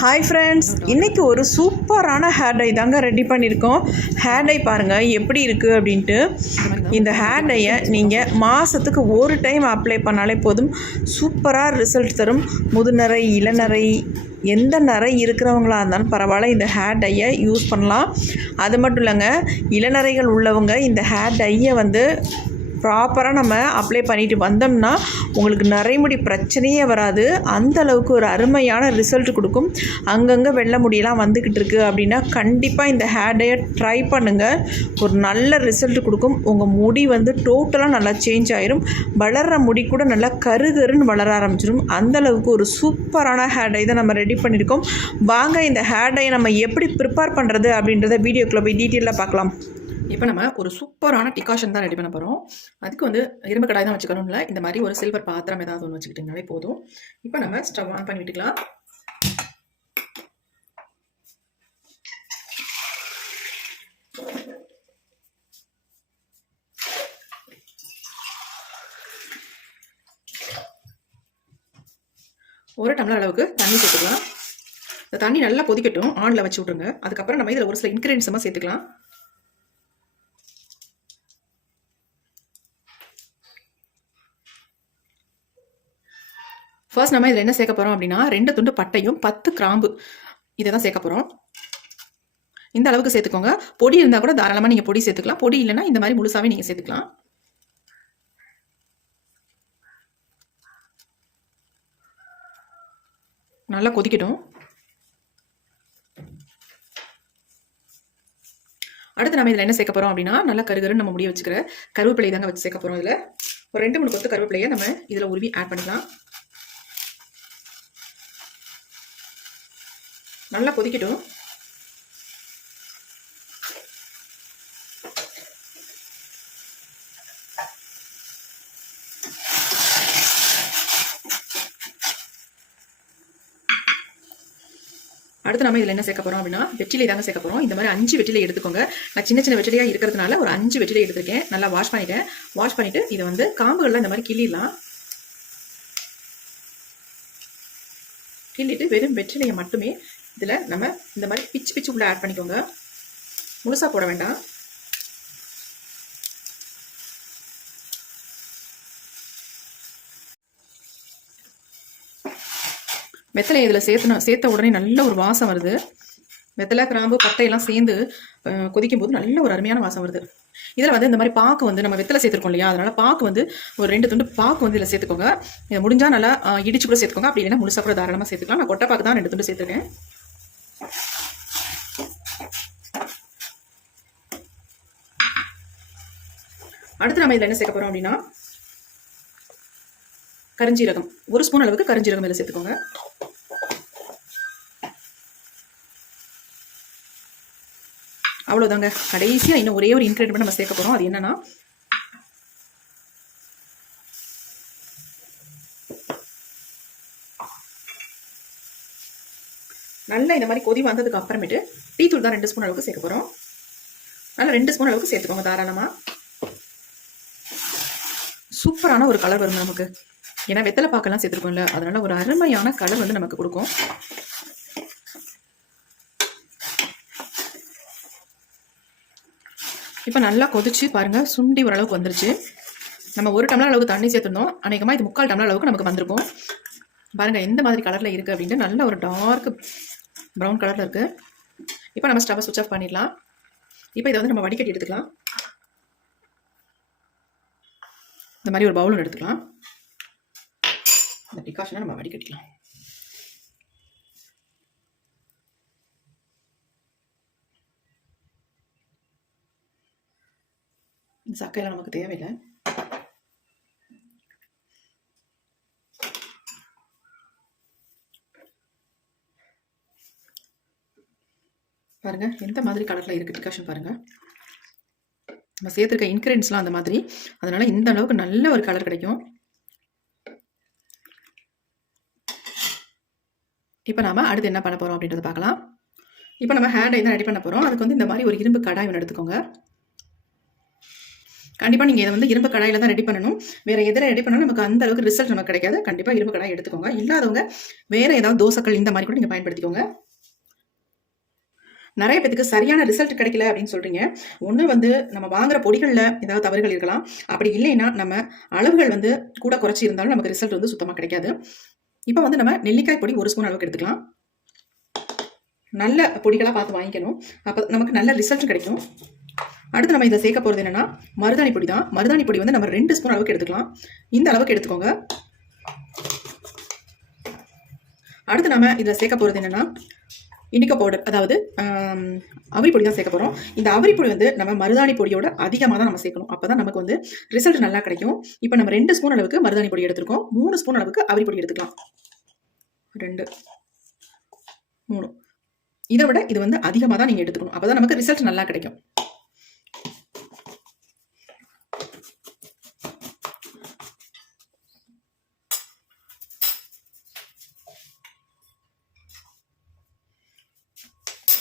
Hi friends, இன்றைக்கி ஒரு சூப்பரான ஹேர் டை தாங்க ரெடி பண்ணியிருக்கோம். ஹேர் டை பாருங்கள் எப்படி இருக்குது அப்படின்ட்டு. இந்த ஹேர் டையை நீங்கள் மாதத்துக்கு ஒரு டைம் அப்ளை பண்ணாலே போதும், சூப்பராக ரிசல்ட் தரும். முதுநரை, இளநரை, எந்த நரை இருக்கிறவங்களா இருந்தாலும் பரவாயில்ல, இந்த ஹேர் டையை யூஸ் பண்ணலாம். அது மட்டும் இல்லைங்க, இளநரைகள் உள்ளவங்க இந்த ஹேர் டையை ப்ராப்பராக நம்ம அப்ளை பண்ணிட்டு வந்தோம்னா உங்களுக்கு நரைமுடி பிரச்சனையே வராது. அந்த அளவுக்கு ஒரு அருமையான ரிசல்ட் கொடுக்கும். அங்கங்கே வெள்ளை முடியெல்லாம் வந்துக்கிட்டு இருக்குது அப்படின்னா கண்டிப்பாக இந்த ஹேர் டையை ட்ரை பண்ணுங்கள். ஒரு நல்ல ரிசல்ட் கொடுக்கும். உங்கள் முடி டோட்டலாக நல்லா சேஞ்ச் ஆயிரும். வளர்கிற முடி கூட நல்லா கருகருன்னு வளர ஆரம்பிச்சிடும். அந்தளவுக்கு ஒரு சூப்பரான ஹேர் டை தான் நம்ம ரெடி பண்ணியிருக்கோம். வாங்க இந்த ஹேர் டையை நம்ம எப்படி ப்ரிப்பேர் பண்ணுறது அப்படின்றத வீடியோக்குள்ளே போய் டீட்டெயிலாக பார்க்கலாம். இப்போ நம்ம ஒரு சூப்பரான டிகாஷன் தான் ரெடி பண்ண போகிறோம். அதுக்கு இரும்பு கடாய் தான் வச்சுக்கணும். இல்லை, இந்த மாதிரி ஒரு சில்வர் பாத்திரம் ஏதாவது ஒன்று வச்சுக்கிட்டிங்கனாலே போதும். இப்போ நம்ம ஸ்டவ் ஆன் பண்ணி விட்டுக்கலாம். ஒரு டம்ளர் அளவுக்கு தண்ணி சேர்த்துக்கலாம். இந்த தண்ணி நல்லா கொதிக்கட்டும், ஆனில் வச்சு விட்ருங்க. அதுக்கப்புறம் நம்ம இதில் ஒரு சில இன்க்ரீடியன்ஸுமா சேர்த்துக்கலாம். ஃபர்ஸ்ட் நம்ம இதில் என்ன சேர்க்க போகிறோம் அப்படின்னா, 2 துண்டு பட்டையும் 10 கிராம்பு இதை தான் சேர்க்க போகிறோம். இந்த அளவுக்கு சேர்த்துக்கோங்க. பொடி இருந்தால் கூட தாராளமாக நீங்கள் பொடி சேர்த்துக்கலாம். பொடி இல்லைன்னா இந்த மாதிரி முழுசாவே நீங்கள் சேர்த்துக்கலாம். நல்லா கொதிக்கட்டும். அடுத்து நம்ம இதில் என்ன சேர்க்க போகிறோம் அப்படின்னா, நல்லா கருகருன்னு நம்ம முடிய வச்சுக்கிற கருவேப்பிலை தாங்க வச்சு சேர்க்க போகிறோம். இதில் ஒரு 2-3 கொத்து கருவேப்பிலையை நம்ம இதில் உருவி ஆட் பண்ணிக்கலாம். நல்லா கொதிக்கட்டும். அடுத்து நம்ம இதில் என்ன சேர்க்க போகிறோம் அப்படின்னா, வெற்றிலை தாங்க சேர்க்க போகிறோம். இந்த மாதிரி 5 வெற்றிலை எடுத்துக்கோங்க. நான் சின்ன சின்ன வெற்றிலையாக இருக்கிறதுனால ஒரு 5 வெற்றிலை எடுத்துருக்கேன். நல்லா வாஷ் பண்ணிட்டேன். வாஷ் பண்ணிவிட்டு இதை காம்புகள்லாம் இந்த மாதிரி கிள்ளிடலாம். கிள்ளிட்டு வெறும் வெற்றிலையை மட்டுமே இதில் நம்ம இந்த மாதிரி பிச்சு உள்ள ஆட் பண்ணிக்கோங்க. முழுசாக போட வேண்டாம். வெத்தலை இதில் சேர்த்த உடனே நல்ல ஒரு வாசம் வருது. வெத்தலை, கிராம்பு, பட்டையெல்லாம் சேர்ந்து கொதிக்கும் போது நல்ல ஒரு அருமையான வாசம் வருது. இதில் இந்த மாதிரி பாக்கு நம்ம வெத்தலை சேர்த்துருக்கோம் இல்லையா, அதனால் பாக்கு ஒரு 2 துண்டு பாக்கு இதில் சேர்த்துக்கோங்க. இதை முடிஞ்சால் நல்லா இடிச்சு கூட சேர்த்துக்கோங்க. அப்படி இல்லைன்னா முழுசாக கூட தாராளமாக சேர்த்துக்கலாம். நான் கொட்டை பாக்கு தான் 2 துண்டு சேர்த்துருக்கேன். அடுத்து நம்ம இதில் என்ன சேர்க்க போகிறோம் அப்படின்னா, கரிஞ்சீரகம் 1 ஸ்பூன் அளவுக்கு கரிஞ்சீரகம் இதில் சேர்த்துக்கோங்க. அவ்வளோதாங்க. கடைசியாக இன்னும் ஒரே ஒரு இன்க்ரீடியன்ட் நம்ம சேர்க்க போகிறோம். அது என்னன்னா, நல்லா இந்த மாதிரி கொதி வந்ததுக்கு அப்புறமேட்டு டீ தூள் தான் 2 ஸ்பூன் அளவுக்கு சேர்க்க போகிறோம். நல்லா 2 ஸ்பூன் அளவுக்கு சேர்த்துக்கோங்க தாராளமாக. சூப்பரான ஒரு கலர் வரும் நமக்கு. ஏன்னா வெத்தலை பாக்கெல்லாம் சேர்த்துருக்கோம்ல, அதனால ஒரு அருமையான கலர் நமக்கு கொடுக்கும். இப்போ நல்லா கொதிச்சு பாருங்க, சுண்டி ஓரளவுக்கு வந்துருச்சு. நம்ம 1 டம்ளர் அளவுக்கு தண்ணி சேர்த்துருந்தோம். அநேகமாக இது 3/4 டம்ளர் அளவுக்கு நமக்கு வந்திருக்கும். பாருங்க எந்த மாதிரி கலரில் இருக்குது அப்படின்ட்டு. நல்ல ஒரு டார்க் ப்ரௌன் கலரில் இருக்குது. இப்போ நம்ம ஸ்டவ்வை சுவிட்ச் ஆஃப் பண்ணிடலாம். இப்போ இதை நம்ம வடிகட்டி எடுத்துக்கலாம். இந்த மாதிரி ஒரு பவுல் எடுத்துக்கலாம். இந்த டிகாஷனை நம்ம வடிகட்டிக்கலாம். இந்த சக்கையெல்லாம் நமக்கு தேவையில்லை. பாருங்க எந்த மாதிரி கலரில் இருக்குது டிகாஷன் பாருங்க. நம்ம சேர்த்துருக்க இன்க்ரீடியன்ஸ்லாம் அந்த மாதிரி, அதனால இந்த அளவுக்கு நல்ல ஒரு கலர் கிடைக்கும். இப்போ நாம அடுத்து என்ன பண்ண போகிறோம் அப்படின்றத பார்க்கலாம். இப்போ நம்ம ஹேர் டை தான் ரெடி பண்ண போகிறோம். அதுக்கு இந்த மாதிரி ஒரு இரும்பு கடாய் ஒன்று எடுத்துக்கோங்க. கண்டிப்பாக நீங்கள் இதை வந்து இரும்பு கடாயில் தான் ரெடி பண்ணணும். வேறு எதில் ரெடி பண்ணாலும் நமக்கு அந்த அளவுக்கு ரிசல்ட் நமக்கு கிடைக்காது. கண்டிப்பாக இரும்பு கடாய் எடுத்துக்கோங்க. இல்லாதவங்க வேறு ஏதாவது தோசைக்கல் இந்த மாதிரி கூட நீங்கள் பயன்படுத்திக்கோங்க. நிறைய பேத்துக்கு சரியான ரிசல்ட் கிடைக்கல அப்படின்னு சொல்கிறீங்க. ஒன்று வந்து நம்ம வாங்குற பொடிகளில் ஏதாவது தவறுகள் இருக்கலாம். அப்படி இல்லைன்னா நம்ம அளவுகள் வந்து கூட குறைச்சி இருந்தாலும் நமக்கு ரிசல்ட் வந்து சுத்தமாக கிடைக்காது. இப்போ வந்து நம்ம நெல்லிக்காய் பொடி 1 ஸ்பூன் அளவுக்கு எடுத்துக்கலாம். நல்ல பொடிகளாக பார்த்து வாங்கிக்கணும். அப்போ நமக்கு நல்ல ரிசல்ட் கிடைக்கும். அடுத்து நம்ம இதை சேர்க்க போகிறது என்னென்னா மருதாணி பொடி தான். மருதாணி பொடி வந்து நம்ம 2 ஸ்பூன் அளவுக்கு எடுத்துக்கலாம். இந்த அளவுக்கு எடுத்துக்கோங்க. அடுத்து நம்ம இதில் சேர்க்க போகிறது என்னென்னா இண்டிகோ பவுடர், அதாவது அவரிப்பொடி தான் சேர்க்க போகிறோம். இந்த அவரிப்பொடி வந்து நம்ம மருதாணி பொடியோட அதிகமாக தான் நம்ம சேர்க்கணும். அப்போ தான் நமக்கு வந்து ரிசல்ட் நல்லா கிடைக்கும். இப்போ நம்ம 2 ஸ்பூன் அளவுக்கு மருதாணி பொடி எடுத்துருக்கோம். 3 ஸ்பூன் அளவுக்கு அவரிப்பொடி எடுத்துக்கலாம். 2 3 இதை விட இது வந்து அதிகமாக தான் நீங்கள் எடுத்துக்கணும். அப்போ தான் நமக்கு ரிசல்ட் நல்லா கிடைக்கும்.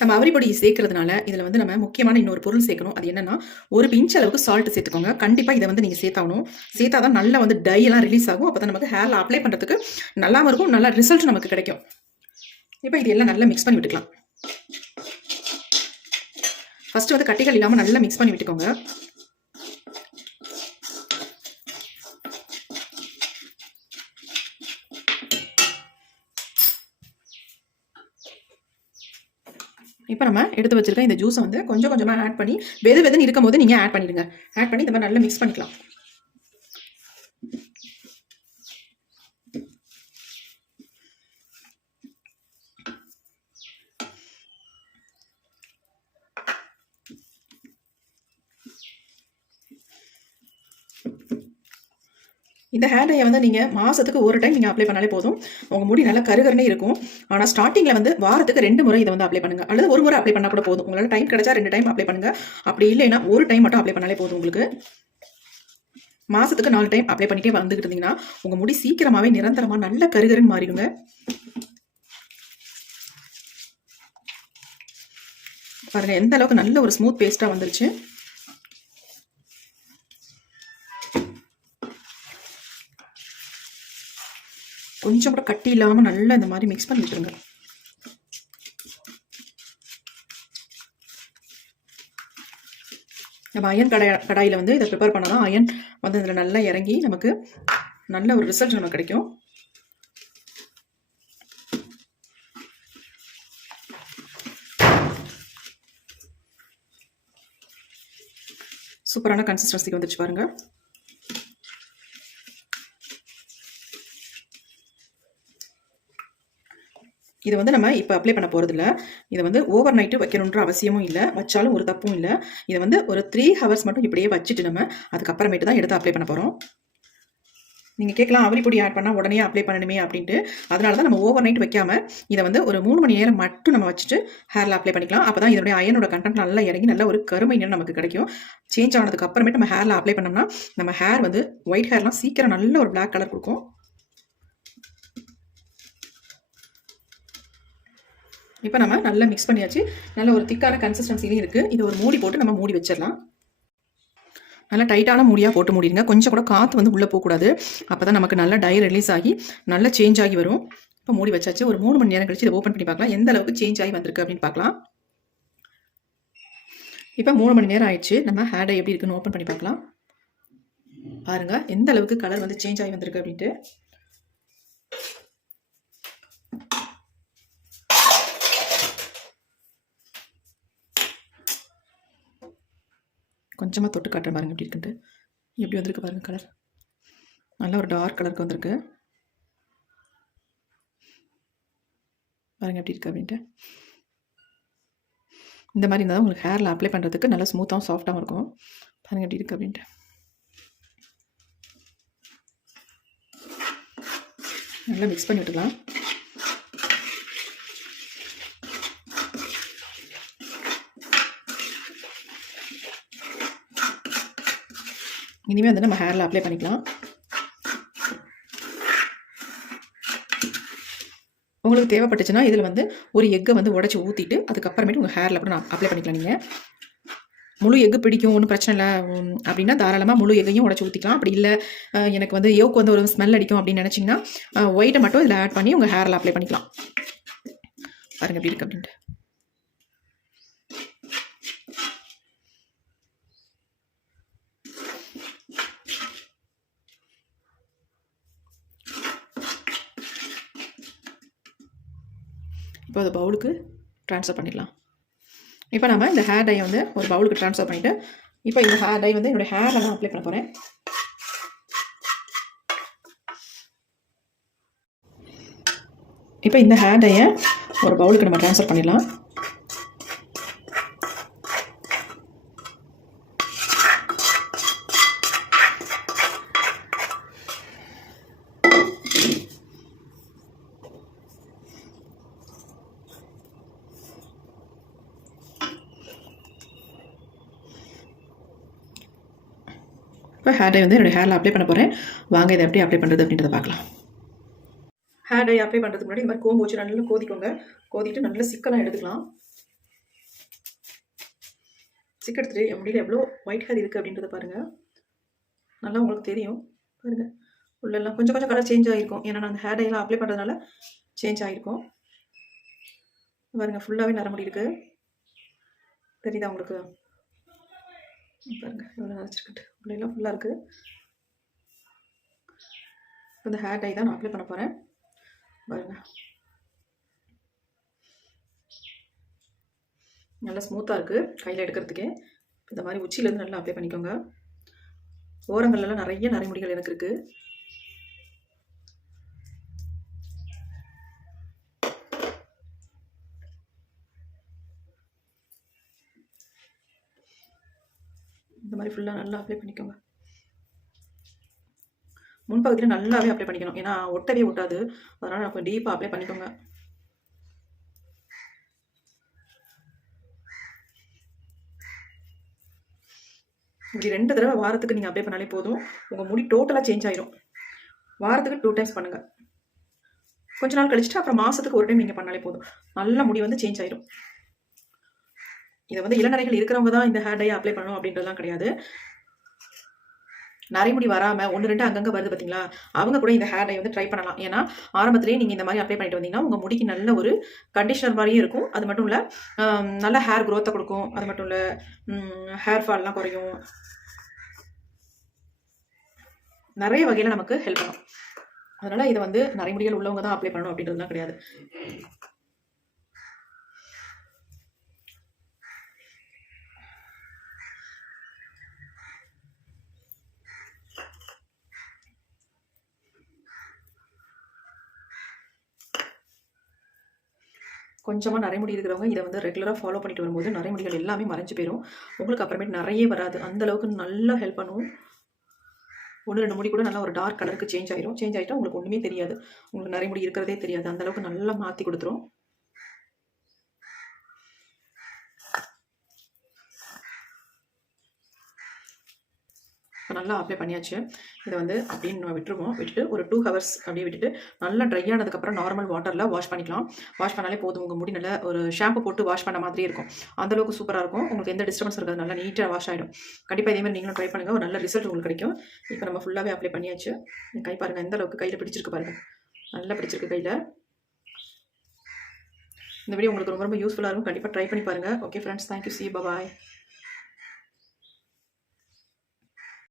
நம்ம அவரிப்பொடி சேர்க்கறதுனால இதில் வந்து நம்ம முக்கியமான இன்னொரு பொருள் சேர்க்கணும். அது என்னன்னா 1 பிஞ்ச் அளவுக்கு சால்ட் சேர்த்துக்கோங்க. கண்டிப்பாக இதை வந்து நீங்கள் சேர்த்தாகணும். சேர்த்தா தான் நல்லா வந்து டை எல்லாம் ரிலீஸ் ஆகும். அப்போ தான் நமக்கு ஹேரில் அப்ளை பண்ணுறதுக்கு நல்லாவும் இருக்கும், நல்ல ரிசல்ட் நமக்கு கிடைக்கும். இப்போ இது எல்லாம் நல்லா மிக்ஸ் பண்ணி விட்டுக்கலாம். ஃபர்ஸ்ட் வந்து கட்டிகள் இல்லாமல் நல்லா மிக்ஸ் பண்ணி விட்டுக்கோங்க. இப்போ நம்ம எடுத்து வச்சிருக்க இந்த ஜூஸை வந்து கொஞ்சம் கொஞ்சமாக ஆட் பண்ணி வெதுன்னு இருக்கும் போது நீங்கள் ஆட் பண்ணிடுங்க. ஆட் பண்ணி இந்த மாதிரி நல்லா மிக்ஸ் பண்ணிக்கலாம். இந்த ஹேர் டையை வந்து நீங்கள் மாதத்துக்கு ஒரு டைம் நீங்கள் அப்ளை பண்ணாலே போதும். உங்கள் முடி நல்லா கருகருன்னே இருக்கும். ஆனால் ஸ்டார்டிங்கில் வந்து வாரத்துக்கு 2 முறை இதை வந்து அப்ளை பண்ணுங்கள். அல்லது 1 முறை அப்ளை பண்ணால் கூட போதும். உங்களால் டைம் கிடைச்சா 2 டைம் அப்ளை பண்ணுங்கள். அப்படி இல்லைன்னா 1 டைம் மட்டும் அப்ளை பண்ணாலே போதும். உங்களுக்கு மாதத்துக்கு 4 டைம் அப்ளை பண்ணிட்டே வந்துக்கிட்டு இருந்தீங்கன்னா உங்கள் முடி சீக்கிரமாகவே நிரந்தரமாக நல்ல கருகருன்னு மாறிடுங்க. பாருங்கள் எந்த அளவுக்கு நல்ல ஒரு ஸ்மூத் பேஸ்ட்டாக வந்துருச்சு. கொஞ்சம் கூட கட்டி இல்லாமல் நல்லா இந்த மாதிரி மிக்ஸ் பண்ணி விட்டுருங்க. நம்ம அயன் கடாயில் வந்து இதை ப்ரிப்பேர் பண்ணாதான் அயன் வந்து இதில் நல்லா இறங்கி நமக்கு நல்ல ஒரு ரிசல்ட் நமக்கு கிடைக்கும். சூப்பரான கன்சிஸ்டன்சிக்கு வந்துச்சு பாருங்க. இதை வந்து நம்ம இப்போ அப்ளை பண்ண போகிறதில்ல. இதை வந்து ஓவர் நைட்டு வைக்கணுன்ற அவசியமும் இல்லை, வச்சாலும் ஒரு தப்பும் இல்லை. இதை வந்து ஒரு 3 ஹவர்ஸ் மட்டும் இப்படியே வச்சுட்டு நம்ம அதுக்கப்புறமேட்டு தான் எடுத்து அப்ளை பண்ண போகிறோம். நீங்கள் கேட்கலாம் அவரிப்பொடி ஆட் பண்ணால் உடனே அப்ளை பண்ணணுமே அப்படின்ட்டு. அதனால தான் நம்ம ஓவர் நைட் வைக்காமல் இதை வந்து ஒரு 3 மணி நேரம் மட்டும் நம்ம வச்சுட்டு ஹேரில் அப்ளை பண்ணிக்கலாம். அப்போ தான் இதனுடைய அயனோட கண்டென்ட் நல்லா இறங்கி நல்ல ஒரு கருமை நிறம் நமக்கு கிடைக்கும். சேஞ்ச் ஆனதுக்கு அப்புறமேட்டு நம்ம ஹேரில் அப்ளை பண்ணோம்னா நம்ம ஹேர் வந்து ஒயிட் ஹேர்லாம் சீக்கிரம் நல்ல ஒரு பிளாக் கலர் கொடுக்கும். இப்போ நம்ம நல்லா மிக்ஸ் பண்ணியாச்சு. நல்ல ஒரு திக்கான கன்சிஸ்டன்சிலையும் இருக்குது. இதை ஒரு மூடி போட்டு நம்ம மூடி வச்சிடலாம். நல்லா டைட்டான மூடியாக போட்டு மூடிடுங்க. கொஞ்சம் கூட காற்று வந்து உள்ளே போகக்கூடாது. அப்போ தான் நமக்கு நல்லா டை ரிலீஸ் ஆகி நல்லா சேஞ்ச் ஆகி வரும். இப்போ மூடி வச்சாச்சு. ஒரு 3 மணி நேரம் கழிச்சு இதை ஓப்பன் பண்ணி பார்க்கலாம் எந்த அளவுக்கு சேஞ்ச் ஆகி வந்திருக்கு அப்படின்னு பார்க்கலாம். இப்போ 3 மணி நேரம் ஆயிடுச்சு. நம்ம ஹேர் டை எப்படி இருக்குன்னு ஓப்பன் பண்ணி பார்க்கலாம். பாருங்கள் எந்த அளவுக்கு கலர் வந்து சேஞ்ச் ஆகி வந்திருக்கு அப்படின்ட்டு. கொஞ்சமாக தொட்டு காட்டுற பாருங்க எப்படி இருக்குன்ட்டு. எப்படி வந்திருக்கு பாருங்கள் கலர். நல்ல ஒரு டார்க் கலருக்கு வந்திருக்கு. பாருங்கள் எப்படி இருக்குது அப்படின்ட்டு. இந்த மாதிரி இருந்தால் உங்களுக்கு ஹேரில் அப்ளை பண்ணுறதுக்கு நல்லா ஸ்மூத்தாகவும் சாஃப்டாகவும் இருக்கும். பாருங்கள் எப்படி இருக்குது அப்படின்ட்டு. நல்லா மிக்ஸ் பண்ணி விட்டுக்கலாம். இனிமேல் வந்து நம்ம ஹேரில் அப்ளை பண்ணிக்கலாம். உங்களுக்கு தேவைப்பட்டுச்சுன்னா இதில் வந்து ஒரு எக்கை வந்து உடச்சி ஊற்றிட்டு அதுக்கப்புறமேட்டு உங்கள் ஹேரில் கூட நான் அப்ளை பண்ணிக்கலாம். நீங்கள் முழு எக்கு பிடிக்கும், ஒன்றும் பிரச்சனை இல்லை அப்படின்னா தாராளமாக முழு எக்கையும் உடச்சி ஊற்றிக்கலாம். அப்படி இல்லை எனக்கு வந்து யோக் வந்து ஒரு ஸ்மெல் அடிக்கும் அப்படின்னு நினச்சிங்கன்னா ஒயிட்டை மட்டும் இதில் ஆட் பண்ணி உங்கள் ஹேரில் அப்ளை பண்ணிக்கலாம். பாருங்க எப்படி இருக்கு அப்படின்ட்டு. இப்போ அதை பவுலுக்கு ட்ரான்ஸ்ஃபர் பண்ணிடலாம். இப்போ நம்ம இந்த ஹேர் டையை வந்து ஒரு பவுலுக்கு ட்ரான்ஸ்ஃபர் பண்ணிவிட்டு இப்போ இந்த ஹேர் டை வந்து என்னுடைய ஹேரில் நான் அப்ளை பண்ண போகிறேன். இப்போ இந்த ஹேர் டையை ஒரு பவுலுக்கு நம்ம ட்ரான்ஸ்ஃபர் பண்ணிடலாம். இப்போ ஹேர் டை வந்து என்னுடைய ஹேரில் அப்ளை பண்ண போகிறேன். வாங்க இதை எப்படி அப்ளை பண்ணுறது அப்படின்றத பார்க்கலாம். ஹேர் டை அப்ளை பண்ணுறதுக்கு முன்னாடி இந்த மாதிரி கோம்பு வச்சு நல்லா கோதிக்கோங்க. கோதிட்டு நல்லா சிக்கெல்லாம் எடுத்துக்கலாம். சிக்கு எடுத்துட்டு என் முடியல எவ்வளோ ஒயிட் ஹேர் இருக்குது அப்படின்றத பாருங்கள். நல்லா உங்களுக்கு தெரியும் பாருங்கள். உள்ளெல்லாம் கொஞ்சம் கொஞ்சம் கலர் சேஞ்ச் ஆகிருக்கும். ஏன்னா நான் அந்த ஹேர் டையெல்லாம் அப்ளை பண்ணுறதுனால சேஞ்ச் ஆகிருக்கும். பாருங்கள் ஃபுல்லாகவே நரமுடி இருக்குது. தெரியுதா உங்களுக்கு? பாருங்கள் எவ்வளோ நரைச்சிருக்குட்டு. உள்ளெல்லாம் ஃபுல்லாக இருக்குது. இந்த ஹேர் டை தான் நான் அப்ளை பண்ண போகிறேன். பாருங்க நல்லா ஸ்மூத்தாக இருக்குது கையில் எடுக்கிறதுக்கே. இந்த மாதிரி உச்சியிலேருந்து நல்லா அப்ளை பண்ணிக்கோங்க. ஓரங்கள்லாம் நிறைய நரைமுடிகள் எனக்கு இருக்குது. இந்த மாதிரி ஃபுல்லாக நல்லா அப்ளை பண்ணிக்கோங்க. முன்பகுதியில் நல்லாவே அப்ளை பண்ணிக்கணும். ஏன்னா ஒட்டவே ஒட்டாது. அதனால் நம்ம டீப்பாக அப்ளை பண்ணிக்கோங்க. இப்படி 2 தடவை வாரத்துக்கு நீங்கள் அப்ளை பண்ணாலே போதும். உங்கள் முடி டோட்டலாக சேஞ்ச் ஆயிரும். வாரத்துக்கு 2 டைம்ஸ் பண்ணுங்கள். கொஞ்ச நாள் கழிச்சுட்டு அப்புறம் மாதத்துக்கு 1 டைம் நீங்கள் பண்ணாலே போதும். நல்ல முடி வந்து சேஞ்ச் ஆயிரும். இதை வந்து இளநரைகள் இருக்கிறவங்க தான் இந்த ஹேர் டையை அப்ளை பண்ணணும் அப்படின்றதுலாம் கிடையாது. நரைமுடி வராமல் 1-2 அங்கங்கே வருது பார்த்தீங்களா, அவங்க கூட இந்த ஹேர் டை வந்து ட்ரை பண்ணலாம். ஏன்னா ஆரம்பத்திலேயே நீங்கள் இந்த மாதிரி அப்ளை பண்ணிட்டு வந்தீங்கன்னா உங்கள் முடிக்கு நல்ல ஒரு கண்டிஷனர் மாதிரியும் இருக்கும். அது மட்டும் இல்லை நல்ல ஹேர் க்ரோத்தை கொடுக்கும். அது மட்டும் இல்லை ஹேர் ஃபால்லாம் குறையும். நிறைய வகையில் நமக்கு ஹெல்ப் பண்ணும். அதனால் இதை வந்து நரைமுடிகள் உள்ளவங்க தான் அப்ளை பண்ணணும் அப்படின்றதுலாம் கிடையாது. கொஞ்சமாக நரைமுடி இருக்கிறவங்க இதை வந்து ரெகுலராக ஃபாலோ பண்ணிட்டு வரும்போது நரைமுடிகள் எல்லாமே மறைஞ்சு போயிடும். உங்களுக்கு அப்புறமேட்டு நிறைய வராது. அந்தளவுக்கு நல்லா ஹெல்ப் பண்ணும். 1-2 முடி கூட நல்லா ஒரு டார்க் கலருக்கு சேஞ்ச் ஆயிரும். சேஞ்ச் ஆகிட்டா உங்களுக்கு ஒன்றுமே தெரியாது. உங்களுக்கு நரைமுடி இருக்கிறதே தெரியாது. அந்தளவுக்கு நல்லா மாற்றி கொடுத்துரும். நல்லா அப்ளை பண்ணியாச்சு. இதை வந்து அப்படின்னு நம்ம விட்டுருவோம். விட்டுட்டு ஒரு 2 ஹவர்ஸ் அப்படியே விட்டுட்டு நல்லா ட்ரை ஆனதுக்கப்புறம் நார்மல் வாட்டரில் வாஷ் பண்ணிக்கலாம். வாஷ் பண்ணாலே போதும். உங்கள் முடி நல்லா ஒரு ஷாம்பு போட்டு வாஷ் பண்ண மாதிரி இருக்கும். அந்தளவுக்கு சூப்பராக இருக்கும். உங்களுக்கு எந்த டிஸ்டர்பன்ஸ் இருக்காது. நல்லா நீட்டாக வாஷ் ஆகிடும். கண்டிப்பாக இதேமாதிரி நீங்களும் ட்ரை பண்ணுங்கள். ஒரு நல்ல ரிசல்ட் உங்களுக்கு கிடைக்கும். இப்போ நம்ம ஃபுல்லாகவே அப்ளை பண்ணியாச்சு. கை பாருங்கள் எந்த அளவுக்கு கையில் பிடிச்சிருக்கு பாருங்கள். நல்லா பிடிச்சிருக்கு கையில். இந்த வீடியோ உங்களுக்கு ரொம்ப ரொம்ப யூஸ்ஃபுல்லாக இருக்கும். கண்டிப்பாக ட்ரை பண்ணி பாருங்கள். Okay friends, thank you. See you. Bye bye.